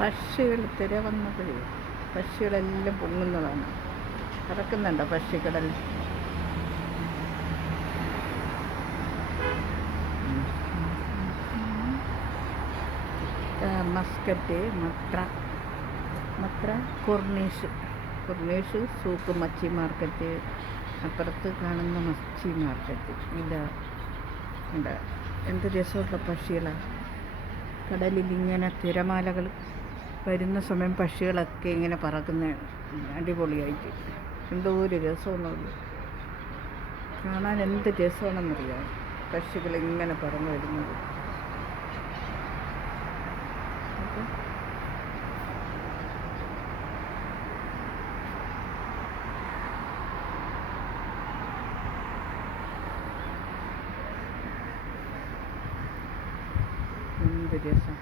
പക്ഷികൾ തിര വന്നപ്പോഴേ പക്ഷികളെല്ലാം പൊങ്ങുന്നതാണ്. കിടക്കുന്നുണ്ടോ പക്ഷിക്കടൽ? മസ്കറ്റ്, മത്ര കുർണീഷ് സൂക്ക് മച്ചി മാർക്കറ്റ്. അപ്പുറത്ത് കാണുന്ന മച്ചി മാർക്കറ്റ്. ഉണ്ട്. എന്ത് രസമുള്ള പക്ഷികളാണ്. കടലിൽ ഇങ്ങനെ തിരമാലകൾ വരുന്ന സമയം പക്ഷികളൊക്കെ ഇങ്ങനെ പറക്കുന്ന അടിപൊളിയായിട്ട് എന്തോ ഒരു രസമൊന്നുമില്ല. കാണാൻ എന്ത് രസമാണെന്നറിയാം പക്ഷികൾ ഇങ്ങനെ പറന്നു വരുന്നത്. എന്ത് രസം.